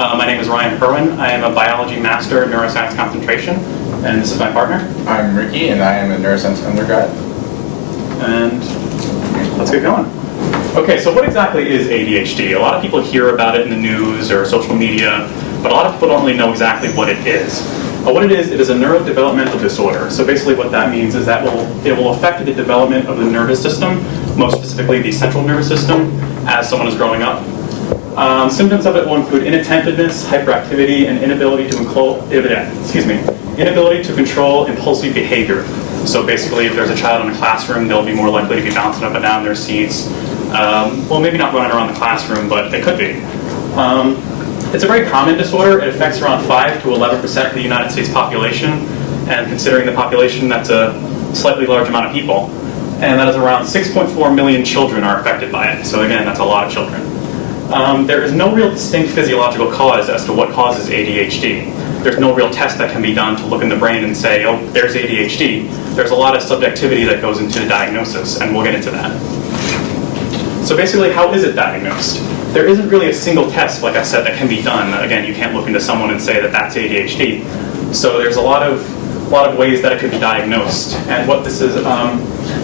My name is Ryan Perwin. I am a biology master in neuroscience concentration, and this is my partner. I'm Ricky, and I am a neuroscience undergrad. And let's get going. Okay, so what exactly is ADHD? A lot of people hear about it in the news or social media, but a lot of people don't really know exactly what it is. What it is a neurodevelopmental disorder. So basically what that means is that it will affect the development of the nervous system, most specifically the central nervous system, as someone is growing up. Symptoms of it will include inattentiveness, hyperactivity, and inability to control impulsive behavior. So basically, if there's a child in a classroom, they'll be more likely to be bouncing up and down their seats. Well, maybe not running around the classroom, but they could be. It's a very common disorder. It affects around 5 to 11% of the United States population, and considering the population, that's a slightly large amount of people. And that is around 6.4 million children are affected by it. So again, that's a lot of children. There is no real distinct physiological cause as to what causes ADHD. There's no real test that can be done to look in the brain and say, oh, there's ADHD. There's a lot of subjectivity that goes into the diagnosis, and we'll get into that. So basically, how is it diagnosed? There isn't really a single test, like I said, that can be done. Again, you can't look into someone and say that that's ADHD. So there's a lot of ways that it could be diagnosed. And what this is,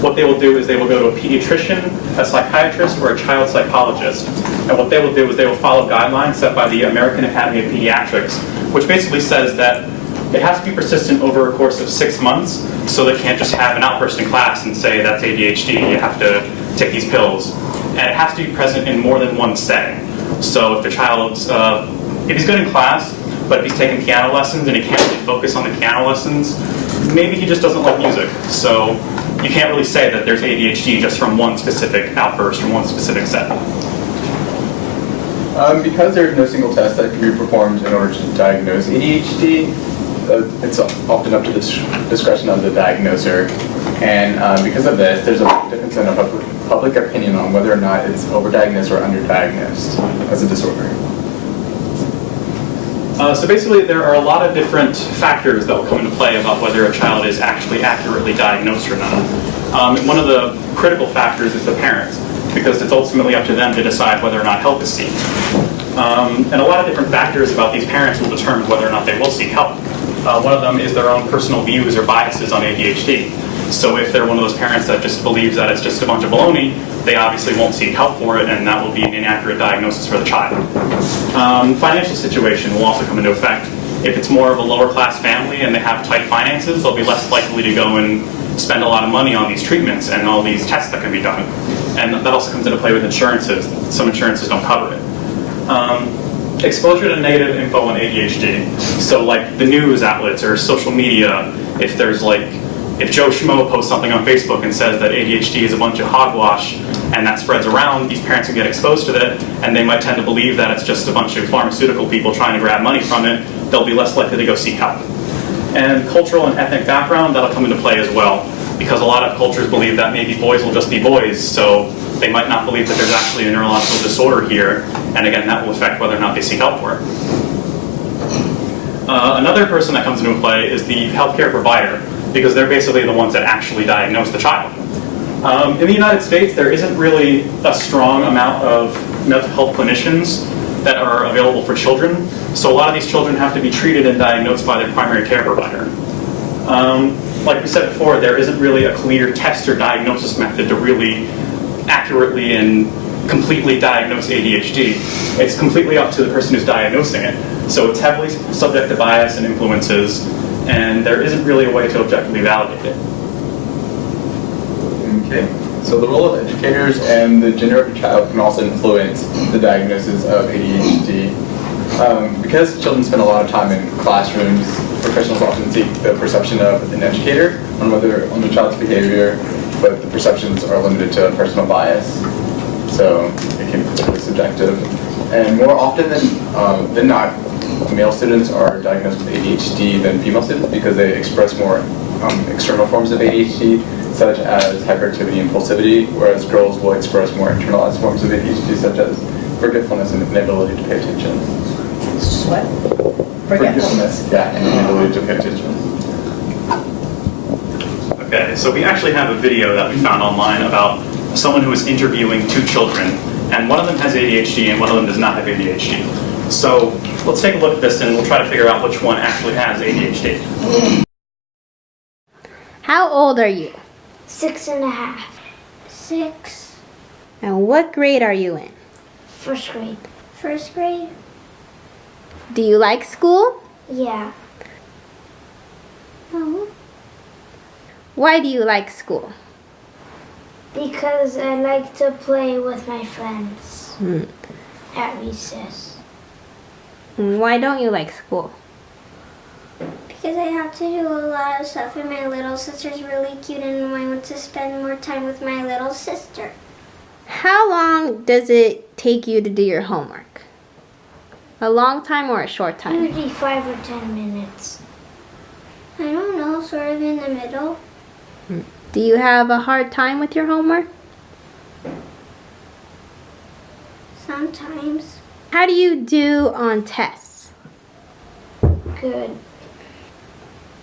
what they will do is they will go to a pediatrician, a psychiatrist, or a child psychologist. And what they will do is they will follow guidelines set by the American Academy of Pediatrics, which basically says that it has to be persistent over a course of 6 months, so they can't just have an outburst in class and say that's ADHD, you have to take these pills. And it has to be present in more than one setting. So if the child's, if he's good in class, but if he's taking piano lessons and he can't really focus on the piano lessons, maybe he just doesn't like music. So you can't really say that there's ADHD just from one specific outburst or one specific setting. Because there's no single test that can be performed in order to diagnose ADHD, it's often up to the discretion of the diagnoser. And because of this, there's a difference in public opinion on whether or not it's overdiagnosed or underdiagnosed as a disorder. So basically, there are a lot of different factors that will come into play about whether a child is actually accurately diagnosed or not. One of the critical factors is the parents, because it's ultimately up to them to decide whether or not help is sought. And a lot of different factors about these parents will determine whether or not they will seek help. One of them is their own personal views or biases on ADHD. So if they're one of those parents that just believes that it's just a bunch of baloney, they obviously won't seek help for it, and that will be an inaccurate diagnosis for the child. Financial situation will also come into effect. If it's more of a lower class family and they have tight finances, they'll be less likely to go and spend a lot of money on these treatments and all these tests that can be done. And that also comes into play with insurances. Some insurances don't cover it. Exposure to negative info on ADHD. So like the news outlets or social media, if Joe Schmo posts something on Facebook and says that ADHD is a bunch of hogwash and that spreads around, these parents can get exposed to that, and they might tend to believe that it's just a bunch of pharmaceutical people trying to grab money from it. They'll be less likely to go seek help. And cultural and ethnic background, that'll come into play as well, because a lot of cultures believe that maybe boys will just be boys, so they might not believe that there's actually a neurological disorder here, and again, that will affect whether or not they seek help for it. Another person that comes into play is the healthcare provider, because they're basically the ones that actually diagnose the child. In the United States, there isn't really a strong amount of mental health clinicians that are available for children, so a lot of these children have to be treated and diagnosed by their primary care provider. Like we said before, there isn't really a clear test or diagnosis method to really accurately and completely diagnose ADHD. It's completely up to the person who's diagnosing it. So it's heavily subject to bias and influences, and there isn't really a way to objectively validate it. Okay. So the role of educators and the gender of the child can also influence the diagnosis of ADHD. Because children spend a lot of time in classrooms, professionals often seek the perception of an educator on the child's behavior, but the perceptions are limited to personal bias. So it can be particularly subjective. And more often than not, male students are diagnosed with ADHD than female students because they express more external forms of ADHD, such as hyperactivity and impulsivity, whereas girls will express more internalized forms of ADHD, such as forgetfulness and inability to pay attention. What? Forgetfulness. Yeah, and inability to pay attention. Okay, so we actually have a video that we found online about someone who was interviewing 2 children, and one of them has ADHD and one of them does not have ADHD. So let's take a look at this and we'll try to figure out which one actually has ADHD. How old are you? 6.5. 6. And what grade are you in? First grade. First grade? Do you like school? Yeah. No. Why do you like school? Because I like to play with my friends at recess. And why don't you like school? Because I have to do a lot of stuff and my little sister's really cute and I want to spend more time with my little sister. How long does it take you to do your homework? A long time or a short time? Usually 5 or 10 minutes. I don't know, sort of in the middle. Do you have a hard time with your homework? Sometimes. How do you do on tests? Good.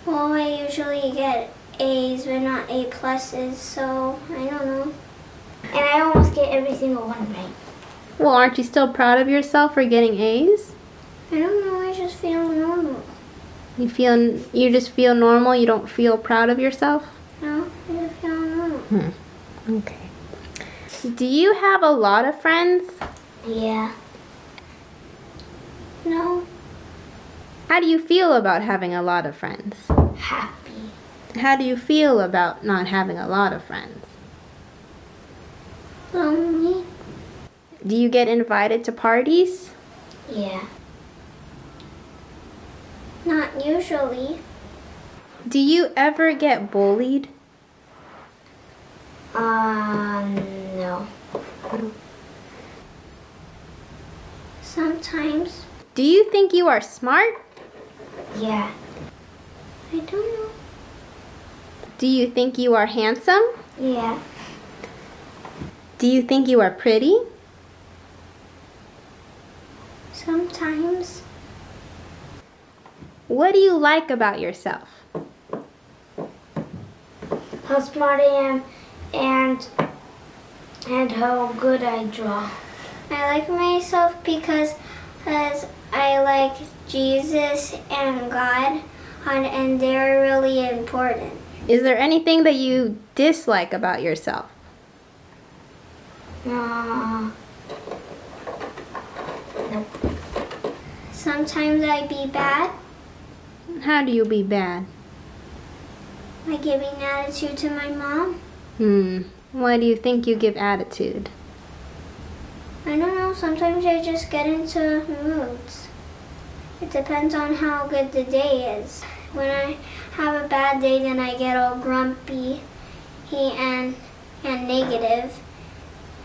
Well, I usually get A's but not A pluses, so I don't know. And I almost get every single one right. Well, aren't you still proud of yourself for getting A's? I don't know, I just feel normal. You just feel normal? You don't feel proud of yourself? No, I just feel normal. Okay. Do you have a lot of friends? Yeah. No. How do you feel about having a lot of friends? Happy. How do you feel about not having a lot of friends? Lonely. Do you get invited to parties? Yeah. Not usually. Do you ever get bullied? No. Sometimes. Do you think you are smart? Yeah. I don't know. Do you think you are handsome? Yeah. Do you think you are pretty? Sometimes. What do you like about yourself? How smart I am and how good I draw. I like myself because I like Jesus and God and they're really important. Is there anything that you dislike about yourself? Nope. Sometimes I be bad. How do you be bad? By giving attitude to my mom. Why do you think you give attitude? I don't know, sometimes I just get into moods. It depends on how good the day is. When I have a bad day, then I get all grumpy and negative.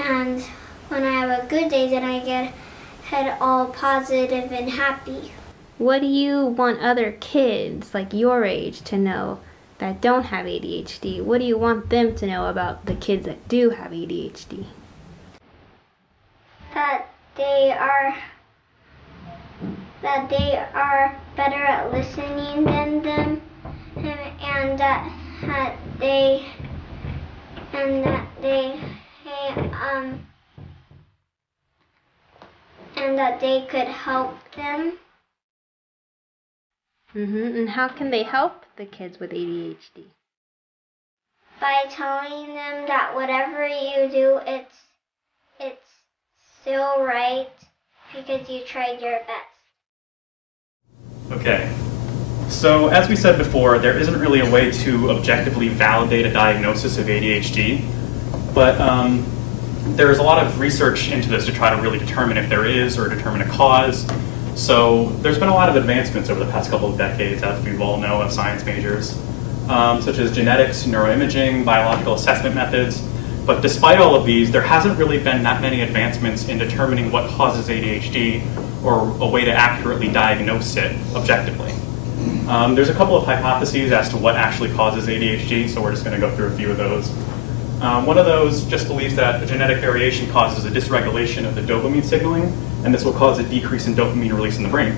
And when I have a good day, then I get all positive and happy. What do you want other kids like your age to know that don't have ADHD? What do you want them to know about the kids that do have ADHD? That they are better at listening than them, and that they could help them. And how can they help the kids with ADHD? By telling them that whatever you do, it's still right because you tried your best. Okay, so as we said before, there isn't really a way to objectively validate a diagnosis of ADHD, but there's a lot of research into this to try to really determine if there is or determine a cause. So there's been a lot of advancements over the past couple of decades, as we all know, as science majors, such as genetics, neuroimaging, biological assessment methods. But despite all of these, there hasn't really been that many advancements in determining what causes ADHD or a way to accurately diagnose it objectively. There's a couple of hypotheses as to what actually causes ADHD, so we're just going to go through a few of those. One of those just believes that a genetic variation causes a dysregulation of the dopamine signaling, and this will cause a decrease in dopamine release in the brain.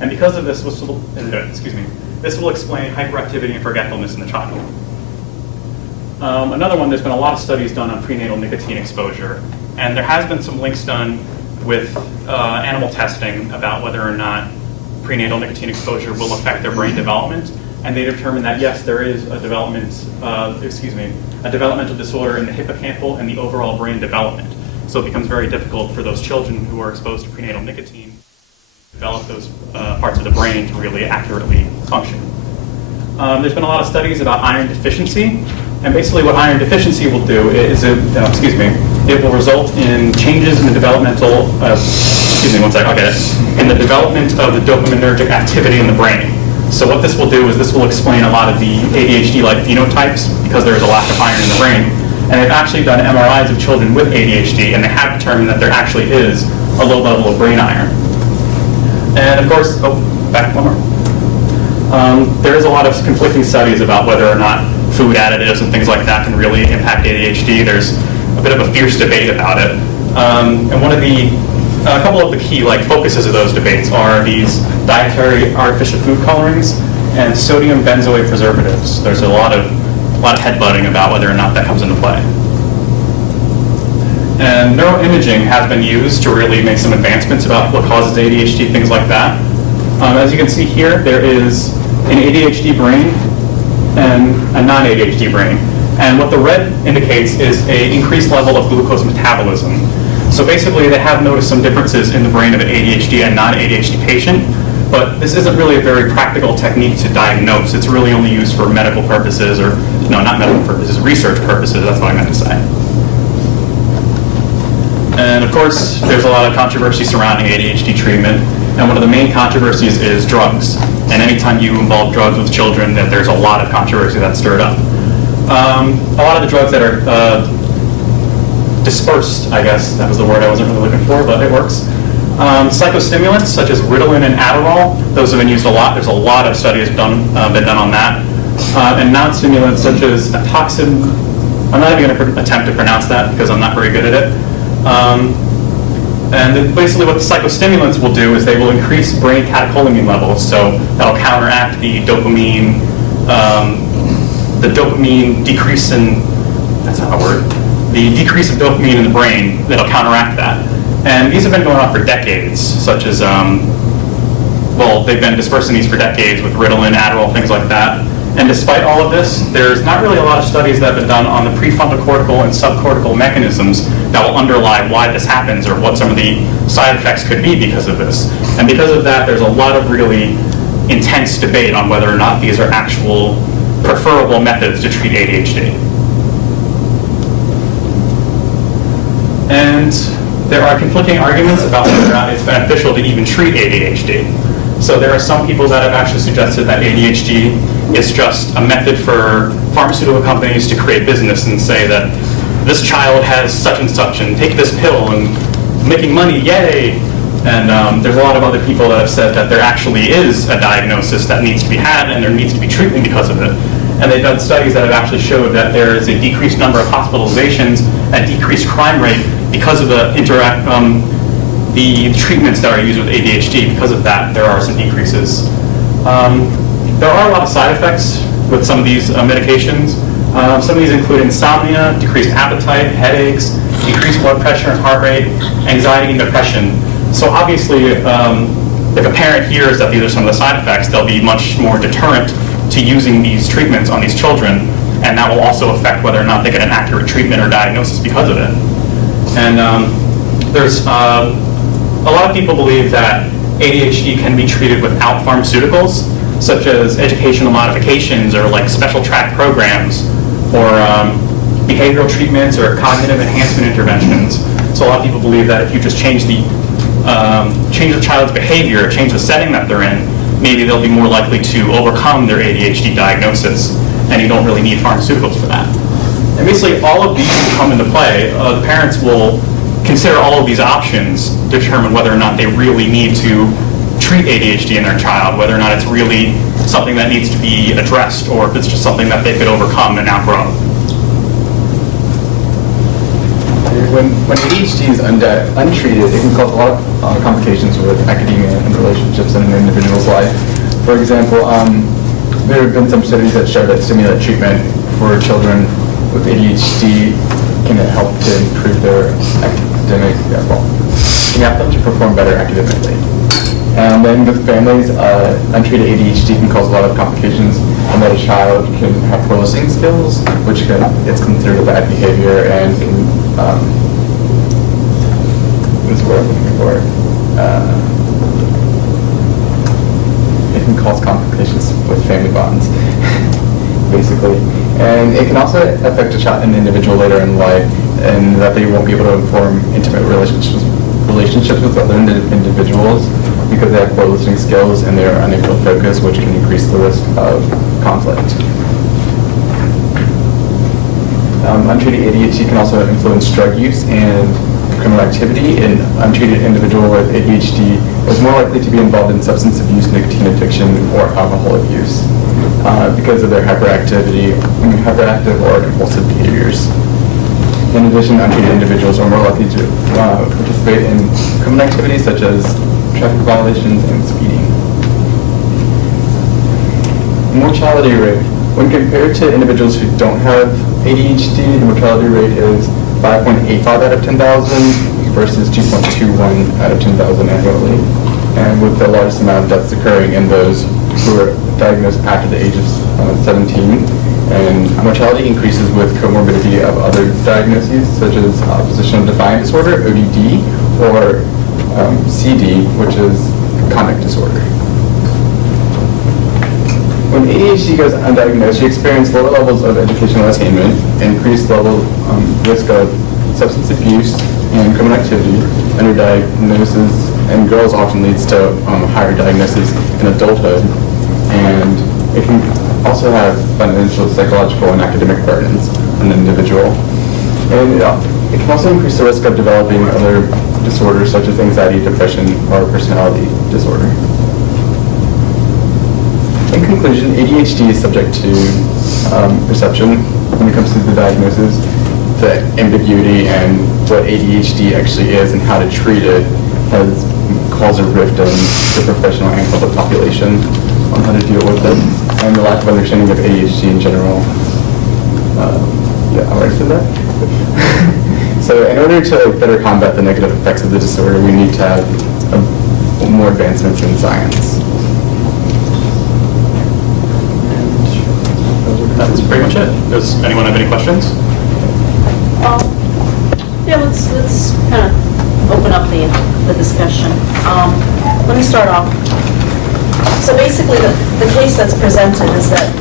And because of this, this will explain hyperactivity and forgetfulness in the child. Another one, there's been a lot of studies done on prenatal nicotine exposure, and there has been some links done with animal testing about whether or not prenatal nicotine exposure will affect their brain development, and they determined that yes, there is a developmental disorder in the hippocampal and the overall brain development. So it becomes very difficult for those children who are exposed to prenatal nicotine to develop those parts of the brain to really accurately function. There's been a lot of studies about iron deficiency, and basically what iron deficiency will do is it will result in changes in the developmental, in the development of the dopaminergic activity in the brain. So what this will do is this will explain a lot of the ADHD-like phenotypes because there is a lack of iron in the brain. And they've actually done MRIs of children with ADHD, and they have determined that there actually is a low level of brain iron. And of course, back one more. There is a lot of conflicting studies about whether or not food additives and things like that can really impact ADHD. There's a bit of a fierce debate about it. And a couple of the key focuses of those debates are these dietary artificial food colorings and sodium benzoate preservatives. There's a lot of headbutting about whether or not that comes into play. And neuroimaging has been used to really make some advancements about what causes ADHD, things like that. As you can see here, there is an ADHD brain and a non-ADHD brain. And what the red indicates is an increased level of glucose metabolism. So basically, they have noticed some differences in the brain of an ADHD and non-ADHD patient, but this isn't really a very practical technique to diagnose. It's really only used for medical purposes, or no, not medical purposes, research purposes, that's what I meant to say. And of course, there's a lot of controversy surrounding ADHD treatment, and one of the main controversies is drugs. And anytime you involve drugs with children, there's a lot of controversy that's stirred up. A lot of the drugs that are dispersed, I guess, that was the word I wasn't really looking for, but it works. Psychostimulants such as Ritalin and Adderall, those have been used a lot. There's a lot of studies been done on that. And non-stimulants such as toxin, I'm not even going to attempt to pronounce that because I'm not very good at it. And basically what the psychostimulants will do is they will increase brain catecholamine levels, so that'll counteract the dopamine decrease in, that's not a word, the decrease of dopamine in the brain that'll counteract that. And these have been going on for decades, such as, they've been dispersing these for decades with Ritalin, Adderall, things like that. And despite all of this, there's not really a lot of studies that have been done on the prefrontal cortical and subcortical mechanisms that will underlie why this happens or what some of the side effects could be because of this. And because of that, there's a lot of really intense debate on whether or not these are actual preferable methods to treat ADHD. And there are conflicting arguments about whether or not it's beneficial to even treat ADHD. So there are some people that have actually suggested that ADHD is just a method for pharmaceutical companies to create business and say that this child has such and such and take this pill and making money, yay! And there's a lot of other people that have said that there actually is a diagnosis that needs to be had and there needs to be treatment because of it. And they've done studies that have actually showed that there is a decreased number of hospitalizations and decreased crime rate because of the treatments that are used with ADHD. Because of that, there are some decreases. There are a lot of side effects with some of these medications. Some of these include insomnia, decreased appetite, headaches, decreased blood pressure and heart rate, anxiety and depression. So obviously, if a parent hears that these are some of the side effects, they'll be much more deterrent to using these treatments on these children, and that will also affect whether or not they get an accurate treatment or diagnosis because of it. And there's a lot of people believe that ADHD can be treated without pharmaceuticals, such as educational modifications or special track programs or behavioral treatments or cognitive enhancement interventions. So a lot of people believe that if you just change the child's behavior, change the setting that they're in, maybe they'll be more likely to overcome their ADHD diagnosis, and you don't really need pharmaceuticals for that. And basically all of these will come into play. The parents will consider all of these options to determine whether or not they really need to treat ADHD in their child, whether or not it's really something that needs to be addressed or if it's just something that they could overcome and outgrow. When ADHD is untreated, it can cause a lot of complications with academia and relationships in an individual's life. For example, there have been some studies that show that stimulant treatment for children with ADHD can help to improve their academic, can help them to perform better academically. And then with families, untreated ADHD can cause a lot of complications, and that a child can have poor listening skills, which it's considered a bad behavior, and can, what's the word I'm looking for? It can cause complications with family bonds, basically. And it can also affect an individual later in life, and that they won't be able to form intimate relationships with other individuals because they have poor listening skills and they are unable to focus, which can increase the risk of conflict. Untreated ADHD can also influence drug use and criminal activity. An untreated individual with ADHD is more likely to be involved in substance abuse, nicotine addiction, or alcohol abuse because of their hyperactive or impulsive behaviors. In addition, untreated individuals are more likely to participate in criminal activities such as traffic violations and speeding. Mortality rate. When compared to individuals who don't have ADHD, the mortality rate is 5.85 out of 10,000 versus 2.21 out of 10,000 annually. And with the largest amount of deaths occurring in those who are diagnosed after the age of 17. And mortality increases with comorbidity of other diagnoses, such as oppositional defiant disorder, ODD, or CD, which is conduct disorder. When ADHD goes undiagnosed, you experience lower levels of educational attainment, increased risk of substance abuse and criminal activity. Underdiagnosis in girls often leads to higher diagnosis in adulthood, and it can also have financial, psychological, and academic burdens on an individual. And it can also increase the risk of developing other disorders such as anxiety, depression, or personality disorder. In conclusion, ADHD is subject to perception when it comes to the diagnosis, the ambiguity, and what ADHD actually is and how to treat it has caused a rift in the professional and public population on how to deal with it, and the lack of understanding of ADHD in general. Yeah, I already said that. So in order to better combat the negative effects of the disorder, we need to have more advancements in science. That's pretty much it. Does anyone have any questions? Yeah, let's kind of open up the discussion. Let me start off. So basically, the case that's presented is that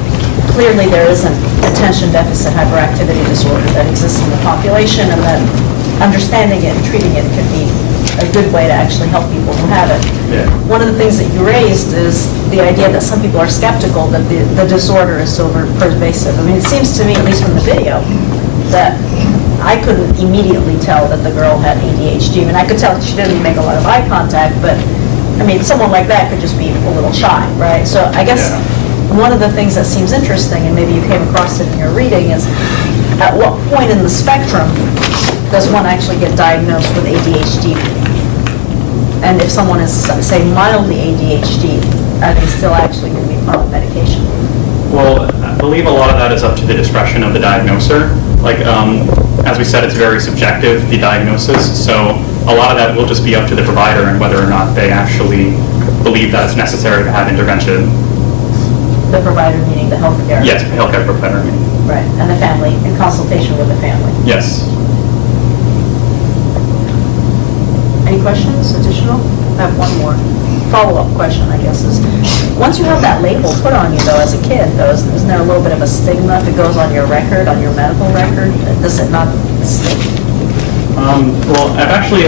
clearly there is an attention deficit hyperactivity disorder that exists in the population, and that understanding it and treating it could be a good way to actually help people who have it. Yeah. One of the things that you raised is the idea that some people are skeptical that the disorder is so pervasive. I mean, it seems to me, at least from the video, that I couldn't immediately tell that the girl had ADHD. I mean, I could tell that she didn't make a lot of eye contact, but I mean, someone like that could just be a little shy, right? So I guess one of the things that seems interesting, and maybe you came across it in your reading, is at what point in the spectrum does one actually get diagnosed with ADHD? And if someone is, say, mildly ADHD, are they still actually going to be put on medication? Well, I believe a lot of that is up to the discretion of the diagnoser. Like, as we said, it's very subjective, the diagnosis, so a lot of that will just be up to the provider and whether or not they actually believe that it's necessary to have intervention. The provider meaning the healthcare? Yes, the healthcare provider. Right, and the family, in consultation with the family? Yes. Any questions, additional? I have one more. Follow-up question, I guess, is once you have that label put on you, though, as a kid, though, isn't there a little bit of a stigma if it goes on your record, on your medical record? Does it not stick? Well, I've actually,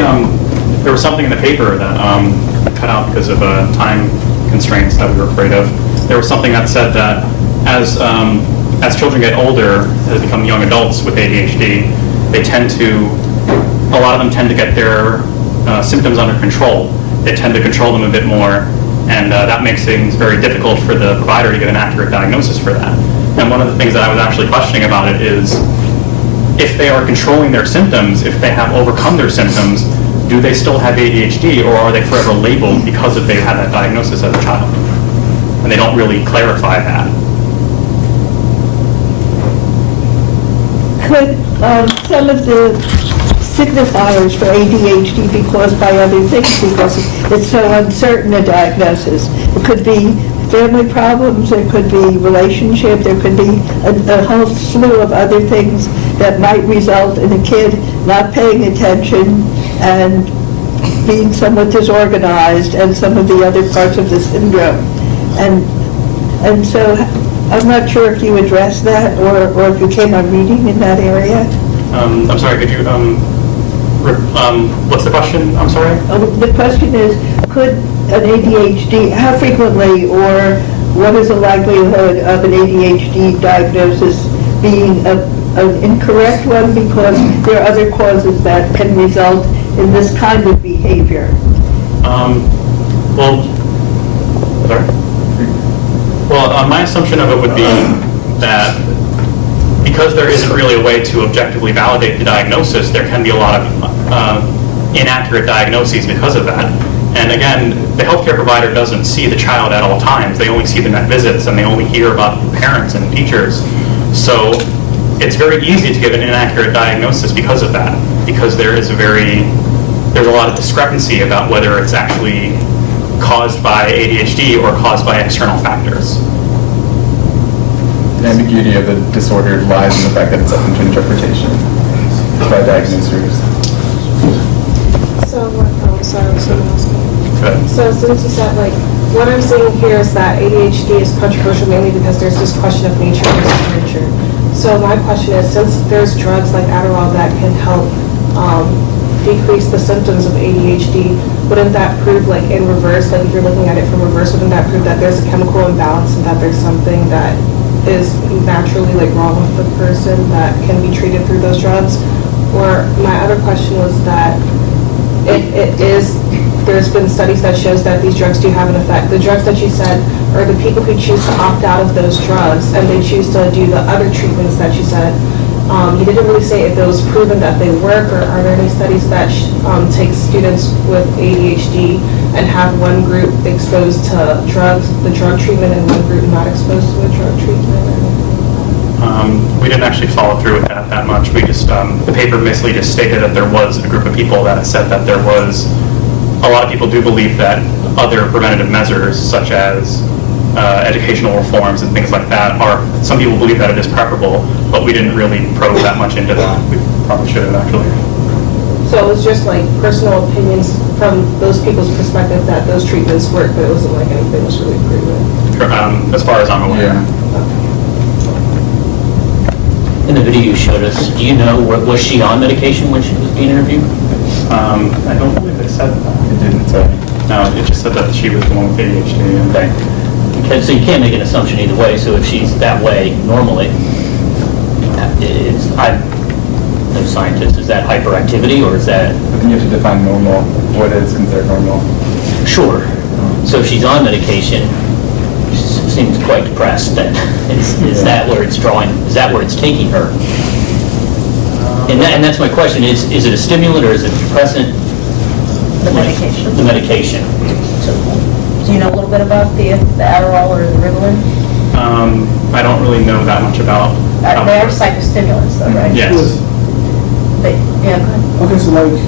there was something in the paper that cut out because of time constraints that we were afraid of. There was something that said that as children get older, as they become young adults with ADHD, a lot of them tend to get their symptoms under control. They tend to control them a bit more, and that makes things very difficult for the provider to get an accurate diagnosis for that. And one of the things that I was actually questioning about it is, if they are controlling their symptoms, if they have overcome their symptoms, do they still have ADHD, or are they forever labeled because they've had that diagnosis as a child? And they don't really clarify that. Could some of the signifiers for ADHD be caused by other things because it's so uncertain a diagnosis. It could be family problems, there could be relationship, there could be a whole slew of other things that might result in a kid not paying attention and being somewhat disorganized and some of the other parts of the syndrome. And so I'm not sure if you addressed that or if you came on reading in that area. I'm sorry, could you, what's the question? I'm sorry? The question is, could an ADHD, how frequently or what is the likelihood of an ADHD diagnosis being an incorrect one because there are other causes that can result in this kind of behavior? My assumption of it would be that because there isn't really a way to objectively validate the diagnosis, there can be a lot of inaccurate diagnoses because of that. And again, the healthcare provider doesn't see the child at all times. They only see them at visits, and they only hear about parents and teachers. So it's very easy to give an inaccurate diagnosis because of that, because there's a lot of discrepancy about whether it's actually caused by ADHD or caused by external factors. The ambiguity of the disorder lies in the fact that it's open to interpretation by diagnosers. So, sorry, I was going to ask you. Good. So since you said, like, what I'm seeing here is that ADHD is controversial mainly because there's this question of nature versus nurture. So my question is, since there's drugs like Adderall that can help decrease the symptoms of ADHD, wouldn't that prove, like, in reverse, like if you're looking at it from reverse, wouldn't that prove that there's a chemical imbalance and that there's something that is naturally, like, wrong with the person that can be treated through those drugs? Or my other question was that there's been studies that shows that these drugs do have an effect. The drugs that you said are the people who choose to opt out of those drugs and they choose to do the other treatments that you said. You didn't really say if it was proven that they work, or are there any studies that take students with ADHD and have one group exposed to drugs, the drug treatment, and one group not exposed to the drug treatment? We didn't actually follow through with that much. We just, the paper basically just stated that there was a group of people that said that there was, a lot of people do believe that other preventative measures such as educational reforms and things like that some people believe that it is preferable, but we didn't really probe that much into that. We probably should have actually. So it was just like personal opinions from those people's perspective that those treatments work, but it wasn't like anything was really proven. As far as I'm aware. Yeah. In the video you showed us, do you know, was she on medication when she was being interviewed? I don't believe it said that. It didn't say. No, it just said that she was the one with ADHD. Okay. So you can't make an assumption either way. So if she's that way normally, I'm no scientist, is that hyperactivity or is that? But then you have to define normal. What is considered normal? Sure. So if she's on medication, she seems quite depressed. Then is that where it's drawing? Is that where it's taking her? And that's my question. Is it a stimulant or is it a depressant? The medication. The medication. Do you know a little bit about the Adderall or the Ritalin? I don't really know that much about. They are psychostimulants, though, right? Yes. Yeah, go ahead. Okay, so like,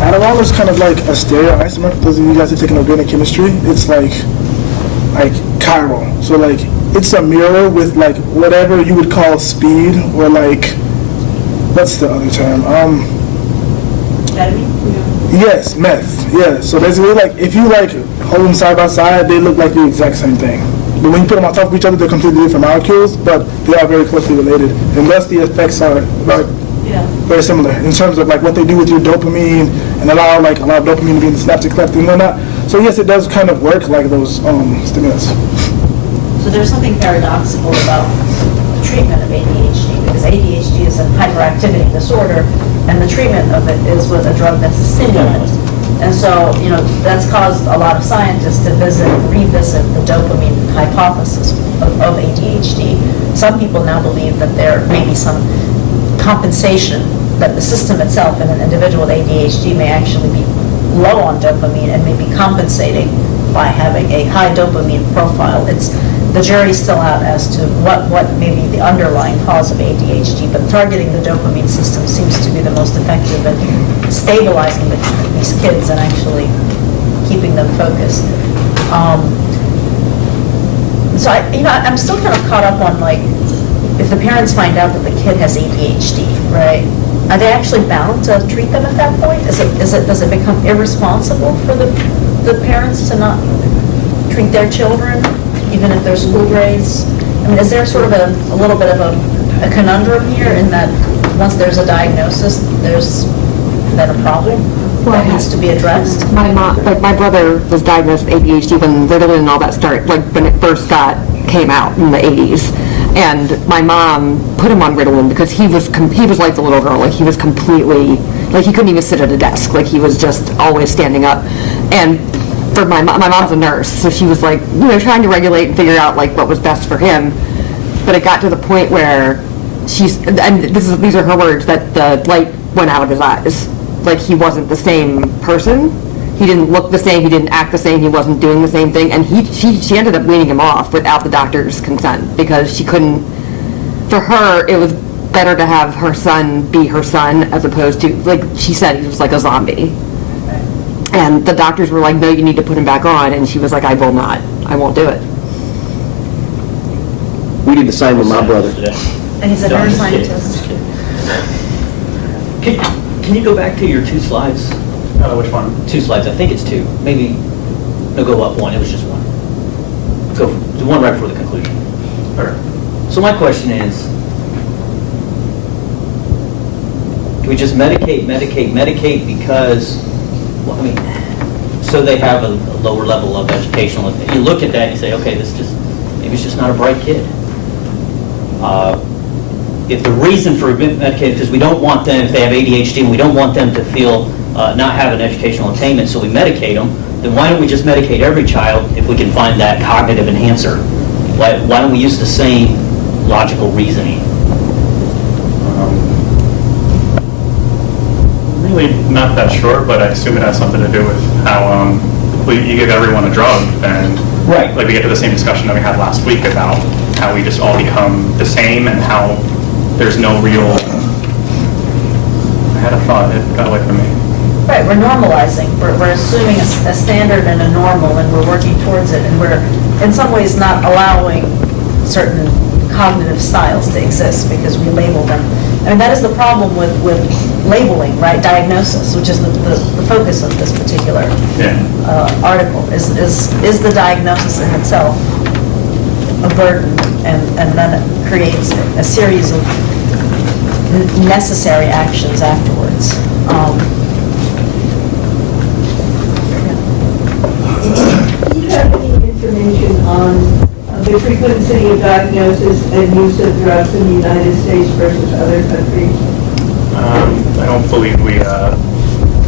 Adderall is kind of like a stereoisomer. For those of you guys who are taking organic chemistry, it's like chiral. So like, it's a mirror with like whatever you would call speed or like, what's the other term? Yes, meth. Yeah. So basically, like, if you like hold them side by side, they look like the exact same thing. But when you put them on top of each other, they're completely different molecules, but they are very closely related. And thus the effects are very similar in terms of like what they do with your dopamine and allow like a lot of dopamine to be in the synaptic cleft and whatnot. So yes, it does kind of work like those stimulants. So there's something paradoxical about the treatment of ADHD, because ADHD is a hyperactivity disorder, and the treatment of it is with a drug that's a stimulant. And so, that's caused a lot of scientists to revisit the dopamine hypothesis of ADHD. Some people now believe that there may be some compensation, that the system itself in an individual with ADHD may actually be low on dopamine and may be compensating by having a high dopamine profile. the jury's still out as to what may be the underlying cause of ADHD, but targeting the dopamine system seems to be the most effective at stabilizing these kids and actually keeping them focused. So I'm still kind of caught up on, like, if the parents find out that the kid has ADHD, right? Are they actually bound to treat them at that point? Does it become irresponsible for the parents to not treat their children, even if they're school grades? I mean, is there sort of a little bit of a conundrum here in that once there's a diagnosis, there's then a problem that needs to be addressed? My brother was diagnosed with ADHD when Ritalin and all that started, like when it first came out in the 80s. And my mom put him on Ritalin because he was like the little girl. Like, he was completely, like, he couldn't even sit at a desk. Like, he was just always standing up. And for my mom's a nurse, so she was like, trying to regulate and figure out like what was best for him. But it got to the point where these are her words, that the light went out of his eyes. Like, he wasn't the same person. He didn't look the same. He didn't act the same. He wasn't doing the same thing. And she ended up weaning him off without the doctor's consent because she couldn't. For her, it was better to have her son be her son as opposed to, like she said, he was like a zombie. And the doctors were like, no, you need to put him back on. And she was like, I will not. I won't do it. We did the same with my brother. And he's a neuroscientist. Can you go back to your 2 slides? Which one? 2 slides, I think it's 2. Maybe, no, go up 1, it was just 1. Go, the one right before the conclusion. Sure. So my question is, do we just medicate because, well, I mean, so they have a lower level of educational, you look at that and you say, okay, maybe it's just not a bright kid. If the reason for medicating, because we don't want them, if they have ADHD, and we don't want them to feel not have an educational attainment, so we medicate them, then why don't we just medicate every child if we can find that cognitive enhancer? Why don't we use the same logical reasoning? Really not that sure, but I assume it has something to do with how you give everyone a drug, and right, like we get to the same discussion that we had last week about how we just all become the same and how there's no real. I had a thought, it got away from me. Right, we're normalizing. We're assuming a standard and a normal, and we're working towards it, and we're in some ways not allowing certain cognitive styles to exist because we label them. I mean, that is the problem with labeling, right? Diagnosis, which is the focus of this particular article, is the diagnosis in itself a burden, and then it creates a series of necessary actions afterwards. Do you have any information on the frequency of diagnosis and use of drugs in the United States versus other countries? I don't believe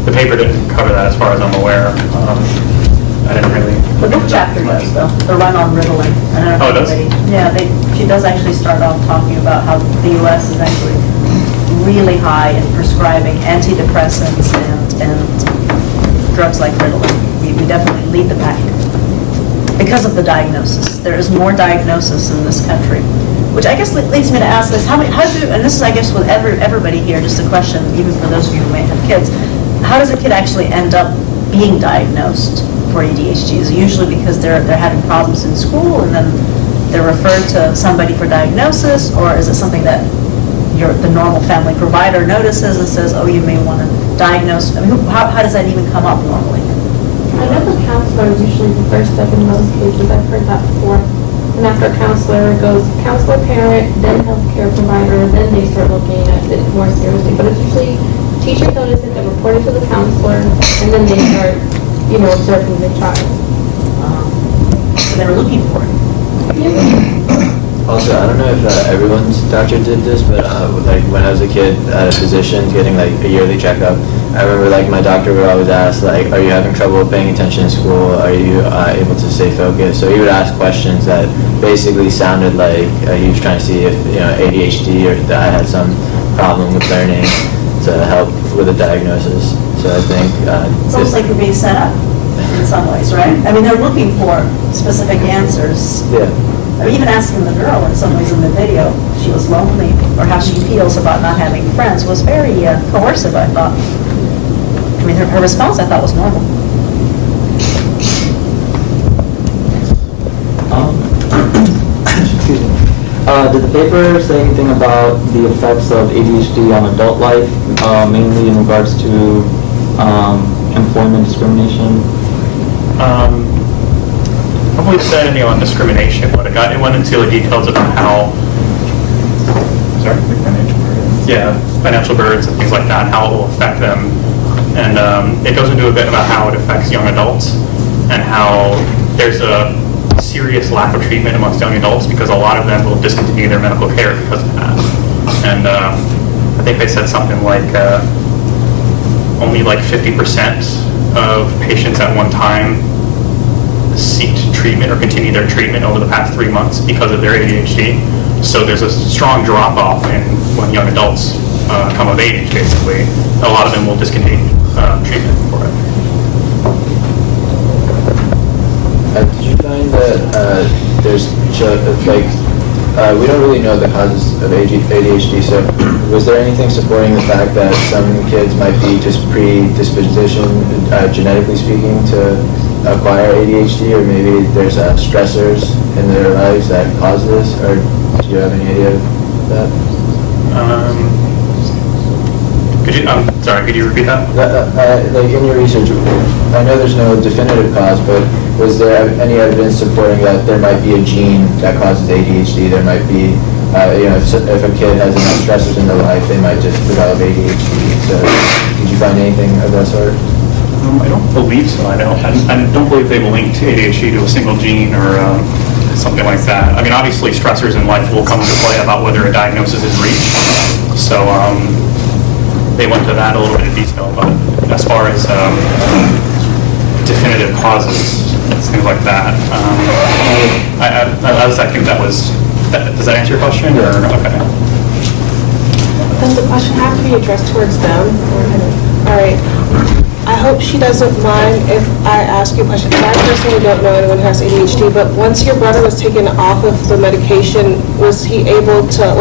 the paper didn't cover that as far as I'm aware. I didn't really. The book chapter does, though, the run on Ritalin. Oh, it does? Yeah, she does actually start off talking about how the U.S. is actually really high in prescribing antidepressants and drugs like Ritalin. We definitely lead the pack because of the diagnosis. There is more diagnosis in this country, which I guess leads me to ask this: how do, and this is, I guess, with everybody here, just a question, even for those of you who may have kids, how does a kid actually end up being diagnosed for ADHD? Is it usually because they're having problems in school and then they're referred to somebody for diagnosis, or is it something that the normal family provider notices and says, oh, you may want to diagnose? I mean, how does that even come up normally? I know the counselor is usually the first step in most cases. I've heard that before. And after a counselor, it goes counselor, parent, then healthcare provider, then they start looking at it more seriously. But it's usually teachers notice it, they report it to the counselor, and then they start, observing the child. So they're looking for it. Also, I don't know if everyone's doctor did this, but like when I was a kid at a physician getting like a yearly checkup, I remember like my doctor would always ask like, are you having trouble paying attention in school? Are you able to stay focused? So he would ask questions that basically sounded like he was trying to see if ADHD or that I had some problem with learning to help with a diagnosis. So I think it's almost like you're being set up in some ways, right? I mean, they're looking for specific answers. Yeah. I mean, even asking the girl in some ways in the video, she was lonely, or how she feels about not having friends, was very coercive, I thought. I mean, her response, I thought, was normal. Excuse me. Did the paper say anything about the effects of ADHD on adult life, mainly in regards to employment discrimination? I don't believe it said anything on discrimination, but it went into the details about how, sorry? Financial burdens and things like that, and how it will affect them. And it goes into a bit about how it affects young adults and how there's a serious lack of treatment amongst young adults because a lot of them will discontinue their medical care because of that. And I think they said something like only like 50% of patients at one time seeked treatment or continue their treatment over the past 3 months because of their ADHD. So there's a strong drop-off in when young adults come of age, basically. A lot of them will discontinue treatment for it. Did you find that there's we don't really know the causes of ADHD, so was there anything supporting the fact that some kids might be just predisposition, genetically speaking, to acquire ADHD, or maybe there's stressors in their lives that cause this, or do you have any idea of that? Could you repeat that? Like in your research, I know there's no definitive cause, but was there any evidence supporting that there might be a gene that causes ADHD? There might be, if a kid has enough stressors in their life, they might just develop ADHD. So, did you find anything of that sort? I don't believe so. I don't believe they've linked ADHD to a single gene or something like that. I mean, obviously, stressors in life will come into play about whether a diagnosis is reached. So they went to that a little bit in detail. But as far as definitive causes, things like that, I think that was. Does that answer your question? Or okay. Does the question have to be addressed towards them? All right. I hope she doesn't mind if I ask you a question, because I personally don't know anyone who has ADHD, but once your brother was taken off of the medication, was he able to,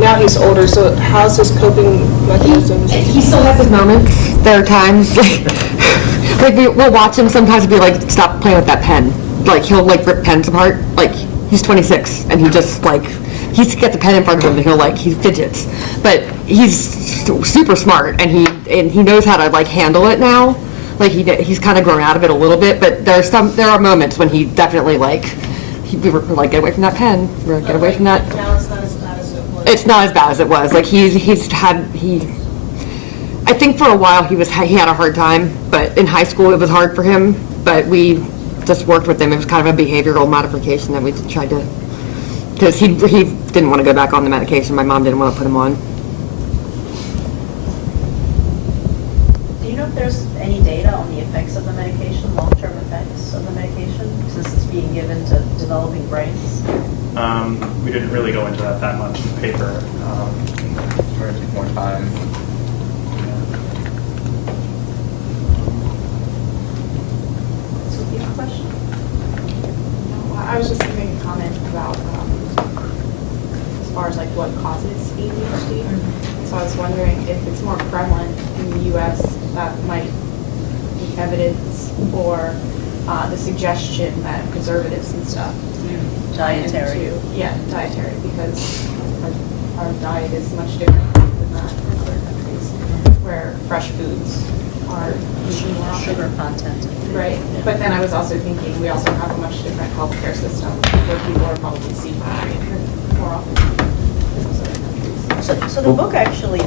now he's older, so how's his coping mechanisms? He still has his moments. There are times, we'll watch him sometimes and be like, stop playing with that pen. Like, he'll, rip pens apart. Like, he's 26, and he just, he's got the pen in front of him, and he fidgets. But he's super smart, and he knows how to handle it now. He's kind of grown out of it a little bit, but there are moments when he definitely we were get away from that pen, get away from that. Now it's not as bad as it was. It's not as bad as it was. I think for a while he had a hard time, but in high school it was hard for him. But we just worked with him. It was kind of a behavioral modification that we tried to, because he didn't want to go back on the medication. My mom didn't want to put him on. Do you know if there's any data on the effects of the medication, long-term effects of the medication, since it's being given to developing brains? We didn't really go into that much in the paper. We're going to take more time. So do you have a question? I was just going to make a comment about as far as what causes ADHD. So I was wondering if it's more prevalent in the U.S. that might be evidence for the suggestion that preservatives and stuff. Dietary. Dietary, because our diet is much different than that in other countries where fresh foods are usually more often. Sugar content. Right, but then I was also thinking we also have a much different healthcare system where people are probably seeking treatment more often than most other countries. So the book actually,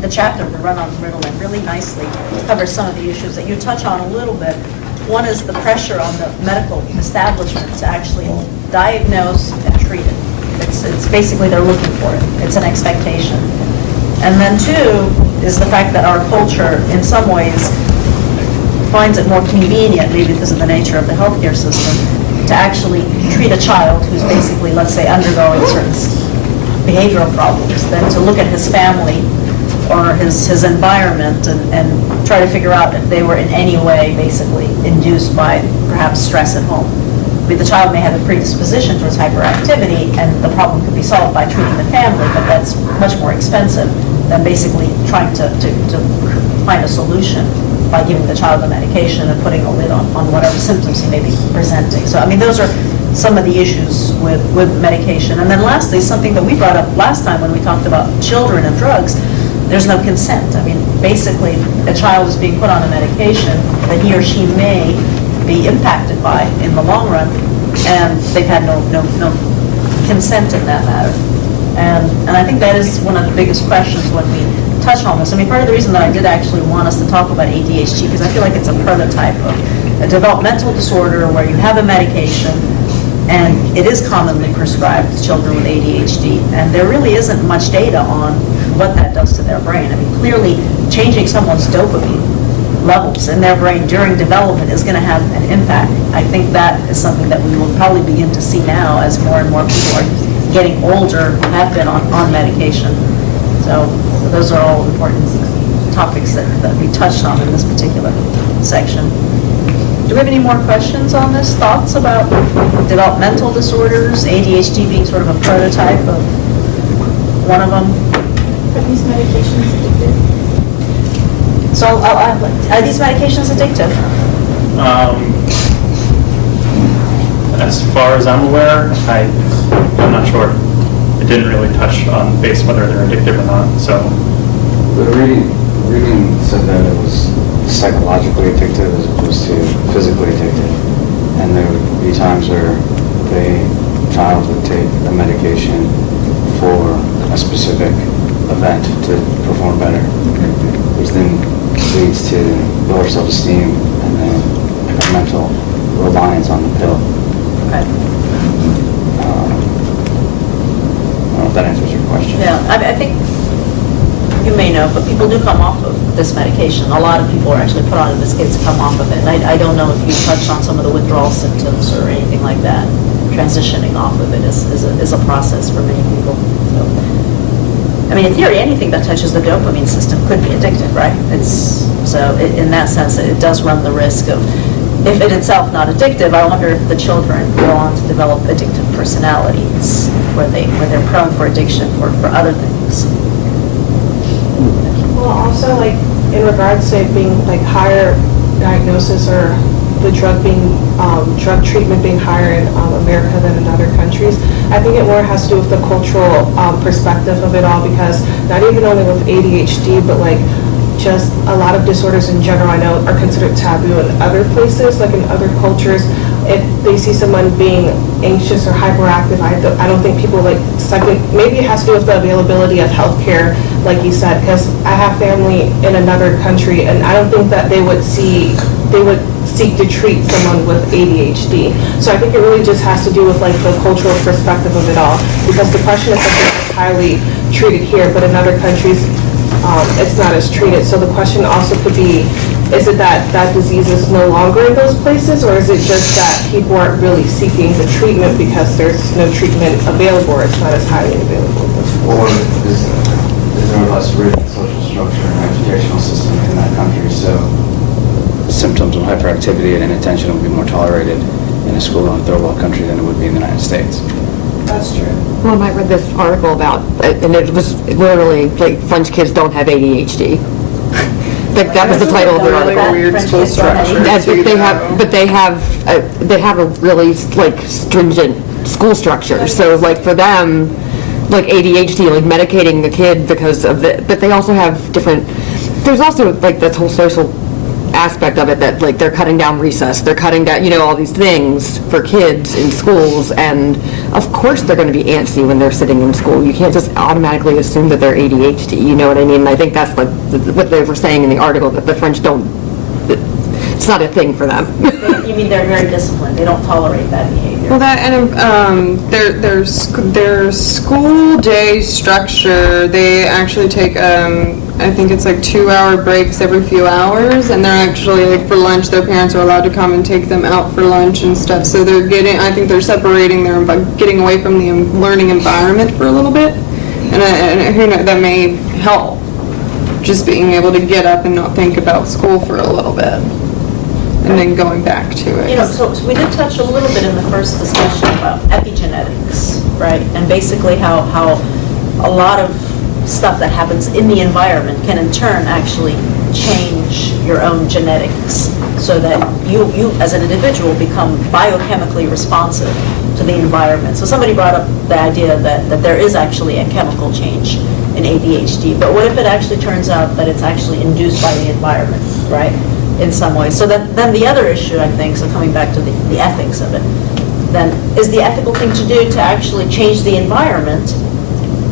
the chapter, The Run on Ritalin, really nicely covers some of the issues that you touch on a little bit. One is the pressure on the medical establishment to actually diagnose and treat it. It's basically they're looking for it. It's an expectation. And then two is the fact that our culture, in some ways, finds it more convenient, maybe because of the nature of the healthcare system, to actually treat a child who's basically, let's say, undergoing certain behavioral problems, than to look at his family or his environment and try to figure out if they were in any way basically induced by perhaps stress at home. I mean, the child may have a predisposition towards hyperactivity, and the problem could be solved by treating the family, but that's much more expensive than basically trying to find a solution by giving the child the medication and putting a lid on whatever symptoms he may be presenting. So, I mean, those are some of the issues with medication. And then lastly, something that we brought up last time when we talked about children and drugs, there's no consent. I mean, basically, a child is being put on a medication that he or she may be impacted by in the long run, and they've had no consent in that matter. And I think that is one of the biggest questions when we touch on this. I mean, part of the reason that I did actually want us to talk about ADHD, because I feel like it's a prototype of a developmental disorder where you have a medication, and it is commonly prescribed to children with ADHD, and there really isn't much data on what that does to their brain. I mean, clearly, changing someone's dopamine levels in their brain during development is going to have an impact. I think that is something that we will probably begin to see now as more and more people are getting older who have been on medication. So those are all important topics that we touched on in this particular section. Do we have any more questions on this? Thoughts about developmental disorders, ADHD being sort of a prototype of one of them? Are these medications addictive? So are these medications addictive? As far as I'm aware, I'm not sure. It didn't really touch on base whether they're addictive or not. So the reading said that it was psychologically addictive as opposed to physically addictive, and there would be times where the child would take a medication for a specific event to perform better, which then leads to lower self-esteem and then a mental reliance on the pill. Okay. I don't know if that answers your question. Yeah, I think you may know, but people do come off of this medication. A lot of people are actually put on it as kids come off of it. And I don't know if you touched on some of the withdrawal symptoms or anything like that. Transitioning off of it is a process for many people. So, I mean, in theory, anything that touches the dopamine system could be addictive, right? In that sense, it does run the risk of, if it itself not addictive, I wonder if the children go on to develop addictive personalities where they're prone for addiction for other things. Well, also, like, in regards to it being, like, higher diagnosis or the drug treatment being higher in America than in other countries, I think it more has to do with the cultural perspective of it all, because not even only with ADHD, but, like, just a lot of disorders in general, I know, are considered taboo in other places, like in other cultures. If they see someone being anxious or hyperactive, I don't think people maybe it has to do with the availability of healthcare, like you said, because I have family in another country, and I don't think that they would seek to treat someone with ADHD. So I think it really just has to do with, like, the cultural perspective of it all, because depression is something that's highly treated here, but in other countries, it's not as treated. So the question also could be, is it that disease is no longer in those places, or is it just that people aren't really seeking the treatment because there's no treatment available, or it's not as highly available? Or is there a less written social structure and educational system in that country, so symptoms of hyperactivity and inattention will be more tolerated in a school in a third world country than it would be in the United States? That's true. Well, I read this article about, and it was literally, like, French kids don't have ADHD. Like, that was the title of the article. Weird school structure. But they have a really, like, stringent school structure. So, like, for them, like, ADHD, like, medicating the kid because of but they also have different, there's also, like, this whole social aspect of it that, like, they're cutting down recess, they're cutting down, all these things for kids in schools, and of course they're going to be antsy when they're sitting in school. You can't just automatically assume that they're ADHD, you know what I mean? I think that's, like, what they were saying in the article, that the French it's not a thing for them. You mean they're very disciplined, they don't tolerate that behavior? Well, that and their school day structure, they actually take I think it's like 2-hour breaks every few hours, and they're actually, like, for lunch, their parents are allowed to come and take them out for lunch and stuff. So I think they're separating getting away from the learning environment for a little bit, and who knows, that may help, just being able to get up and not think about school for a little bit. and then going back to it. You know, so we did touch a little bit in the first discussion about epigenetics, right? And basically how a lot of stuff that happens in the environment can in turn actually change your own genetics so that you as an individual become biochemically responsive to the environment. So somebody brought up the idea that there is actually a chemical change in ADHD, but what if it actually turns out that it's actually induced by the environment, right, in some way? So then the other issue, I think, so coming back to the ethics of it, then is the ethical thing to do to actually change the environment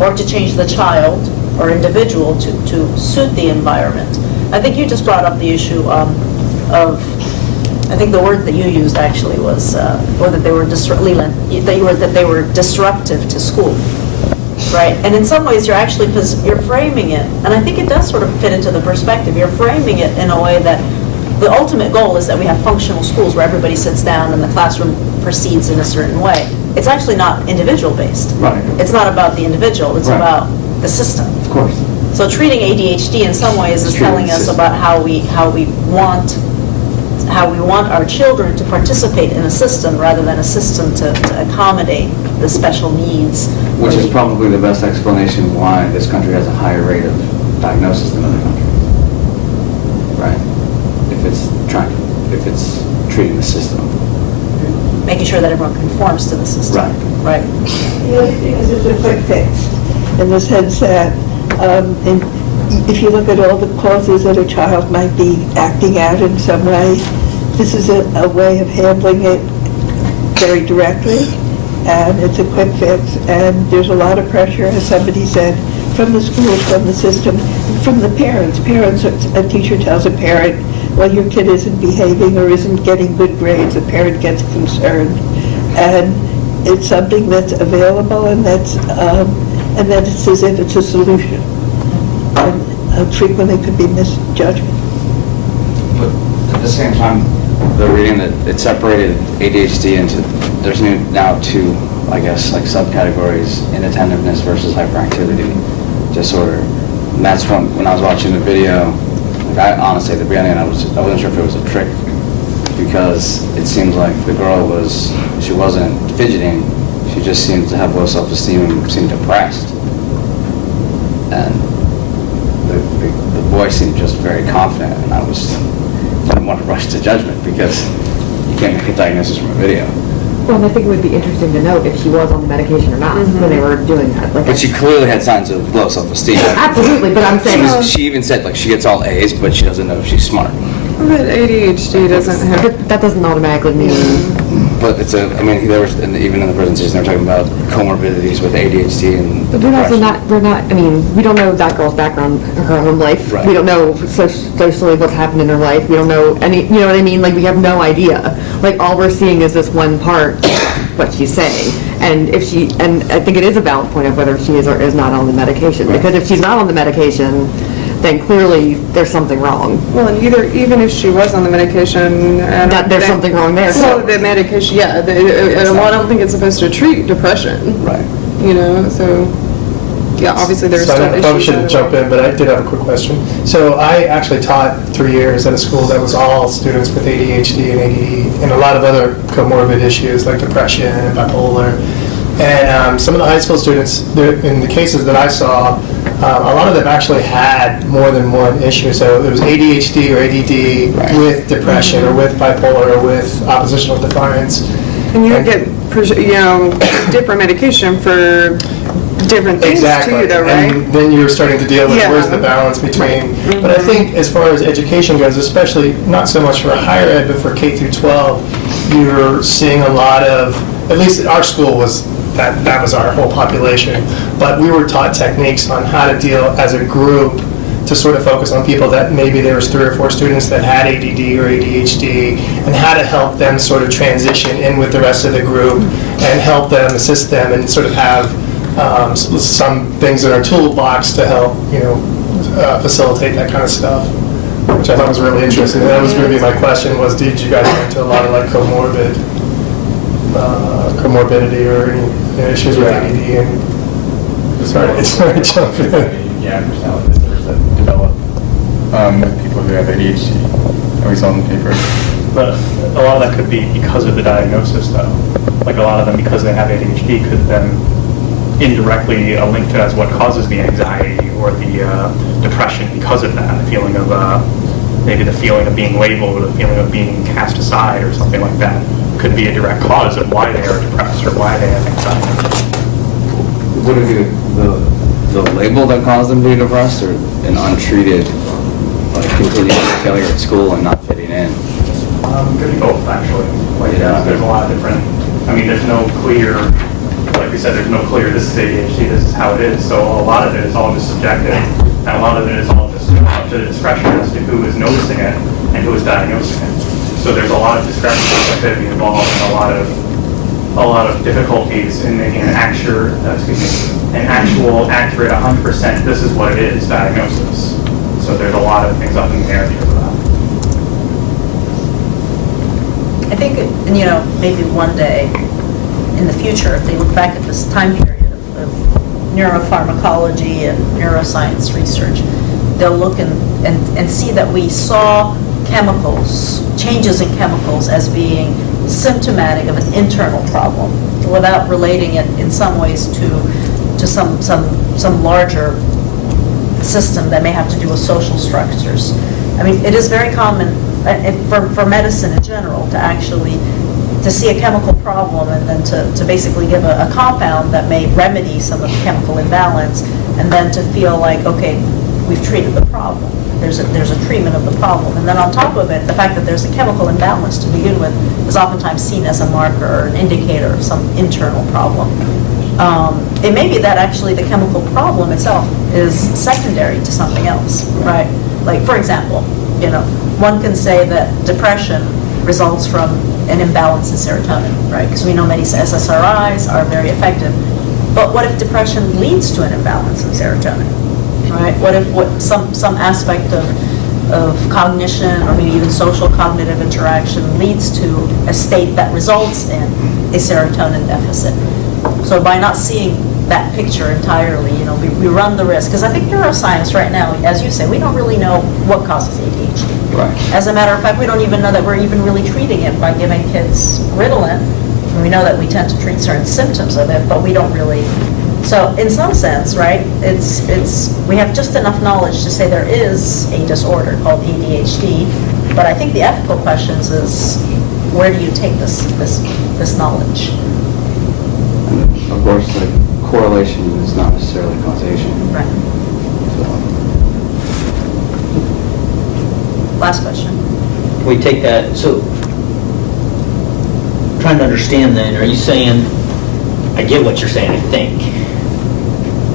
or to change the child or individual to suit the environment? I think you just brought up the issue of I think the word that you used actually was, or that they were that they were disruptive to school, right? And in some ways, you're actually, because you're framing it, and I think it does sort of fit into the perspective. You're framing it in a way that the ultimate goal is that we have functional schools where everybody sits down and the classroom proceeds in a certain way. It's actually not individual-based. Right. It's not about the individual. It's Right. about the system. Of course. So treating ADHD in some ways is telling us about how we want our children to participate in a system rather than a system to accommodate the special needs. Which is probably the best explanation why this country has a higher rate of diagnosis than other countries. Right? If it's treating the system. Making sure that everyone conforms to the system. Right. Right. The other thing is it's a quick fix, in the sense that if you look at all the causes that a child might be acting out in some way, this is a way of handling it very directly, and it's a quick fix. And there's a lot of pressure, as somebody said, from the schools, from the system, from the parents. A teacher tells a parent, well, your kid isn't behaving or isn't getting good grades. The parent gets concerned. And it's something that's available, and that's it's as if it's a solution. And frequently could be misjudgment. But at the same time, they're reading that it separated ADHD into, there's now two, I guess, like subcategories, inattentiveness versus hyperactivity disorder. And that's when I was watching the video, like I honestly, at the beginning, I wasn't sure if it was a trick, because it seemed like the girl she wasn't fidgeting, she just seemed to have low self-esteem and seemed depressed. And the boy seemed just very confident, and I didn't want to rush to judgment because you can't make a diagnosis from a video. Well, and I think it would be interesting to know if she was on the medication or not when they were doing that. Like, But she clearly had signs of low self-esteem. Absolutely, but I'm saying... She even said, like, she gets all A's, but she doesn't know if she's smart. But ADHD doesn't have... But that doesn't automatically mean... But it's even in the presentation, they were talking about comorbidities with ADHD and But we don't know that girl's background, her home life. Right. We don't know socially what's happened in her life. We don't know you know what I mean? Like, we have no idea. Like, all we're seeing is this one part, what she's saying. And I think it is a valid point of whether she is or is not on the medication. Right. Because if she's not on the medication, then clearly there's something wrong. Well, and even if she was on the medication... There's something wrong there. So the medication, I don't think it's supposed to treat depression. Right. You know, so... Yeah, obviously there's still issues. I probably shouldn't jump in, but I did have a quick question. So I actually taught 3 years at a school that was all students with ADHD and ADD and a lot of other comorbid issues like depression and bipolar. And some of the high school students, in the cases that I saw, a lot of them actually had more than one issue. So it was ADHD or ADD with depression or with bipolar or with oppositional defiance. And you get, different medication for different things too, though, right? And then you're starting to deal with where's the balance between. But I think as far as education goes, especially not so much for higher ed, but for K through 12, you're seeing a lot of, at least our school was, that was our whole population, but we were taught techniques on how to deal as a group to sort of focus on people that maybe there was 3 or 4 students that had ADD or ADHD, and how to help them sort of transition in with the rest of the group and help them, assist them, and sort of have some things in our toolbox to help, facilitate that kind of stuff, which I thought was really interesting. And that was going to be my question was, did you guys get into a lot of like comorbidity or any issues with ADD? And sorry, jump in. Yeah, personality disorders that develop with people who have ADHD, that we saw in the paper. But a lot of that could be because of the diagnosis, though. Like a lot of them, because they have ADHD, could then indirectly link to as what causes the anxiety or the depression because of that. The feeling of, maybe the feeling of being labeled or the feeling of being cast aside or something like that could be a direct cause of why they are depressed or why they have anxiety. Would it be the label that caused them to be depressed, or an untreated, like continuing failure at school and not fitting in? Could be both, actually. Like, there's a lot of different, I mean, there's no clear, like we said, there's no clear, this is ADHD, this is how it is. So a lot of it is all just subjective, and a lot of it is all just up to the discretion as to who is noticing it and who is diagnosing it. So there's a lot of discrepancies that could be involved and a lot of difficulties in making an actual, accurate, 100%, this is what it is diagnosis. So there's a lot of things up in the air because of that. I think, maybe one day in the future, if they look back at this time period of neuropharmacology and neuroscience research, they'll look and see that we saw chemicals, changes in chemicals, as being symptomatic of an internal problem without relating it in some ways to some larger system that may have to do with social structures. I mean, it is very common for medicine in general to see a chemical problem and then to basically give a compound that may remedy some of the chemical imbalance, and then to feel like, okay, we've treated the problem. There's a treatment of the problem. And then on top of it, the fact that there's a chemical imbalance to begin with is oftentimes seen as a marker or an indicator of some internal problem. It may be that actually the chemical problem itself is secondary to something else, right? Like, for example, one can say that depression results from an imbalance in serotonin, right? Because we know many SSRIs are very effective. But what if depression leads to an imbalance in serotonin, right? What if some aspect of cognition or maybe even social cognitive interaction leads to a state that results in a serotonin deficit? So by not seeing that picture entirely, we run the risk. Because I think neuroscience right now, as you say, we don't really know what causes ADHD. Right. As a matter of fact, we don't even know that we're even really treating it by giving kids Ritalin. And we know that we tend to treat certain symptoms of it, but we don't really. So in some sense, right, we have just enough knowledge to say there is a disorder called ADHD, but I think the ethical questions is, where do you take this knowledge? And of course, like, correlation is not necessarily causation. Right. Last question. We take that, so, trying to understand then, are you saying, I get what you're saying, I think,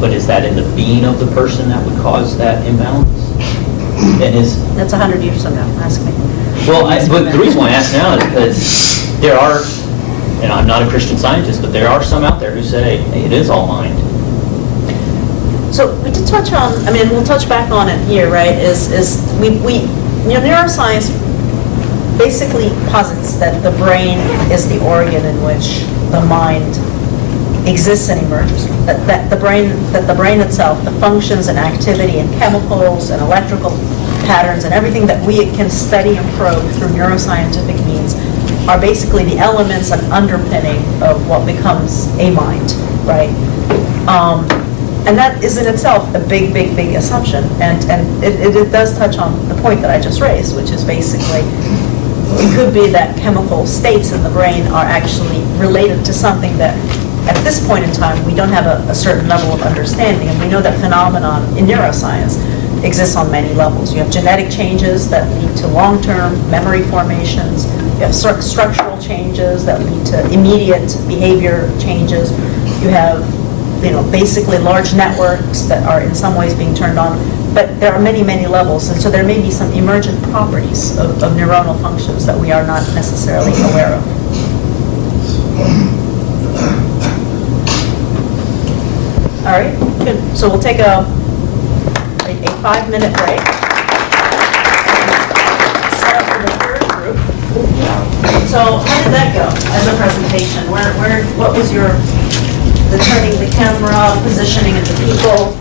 but is that in the being of the person that would cause that imbalance? And That's 100 years from now, ask me. Well, but the reason why I ask now is because there are, and I'm not a Christian Scientist, but there are some out there who say, hey, it is all mind. So we did touch on, we'll touch back on it here, right, neuroscience basically posits that the brain is the organ in which the mind exists and emerges. That the brain itself, the functions and activity and chemicals and electrical patterns and everything that we can study and probe through neuroscientific means are basically the elements and underpinning of what becomes a mind, right? And that is in itself a big assumption. And it does touch on the point that I just raised, which is basically, it could be that chemical states in the brain are actually related to something that, at this point in time, we don't have a certain level of understanding. And we know that phenomenon in neuroscience exists on many levels. You have genetic changes that lead to long-term memory formations. You have structural changes that lead to immediate behavior changes. You have basically large networks that are in some ways being turned on, but there are many levels, and so there may be some emergent properties of neuronal functions that we are not necessarily aware of. All right, good. So we'll take a 5-minute break. Set up for the third group. So how did that go as a presentation? What was the turning the camera, positioning of the people?